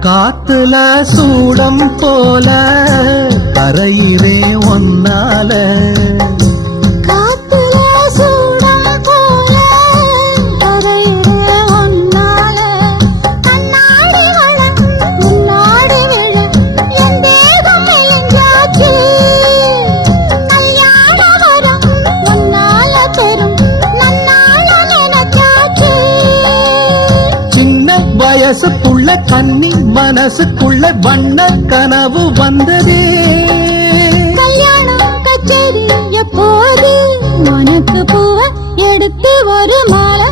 காத்துல சூடம் போல கரையிறே ஒன்னால வயசுக்குள்ள கன்னி மனசுக்குள்ள வண்ண கனவு வந்ததே. கல்யாணம் கச்சேரி எப்போது உனக்கு பூவ எடுத்து ஒரு மாலை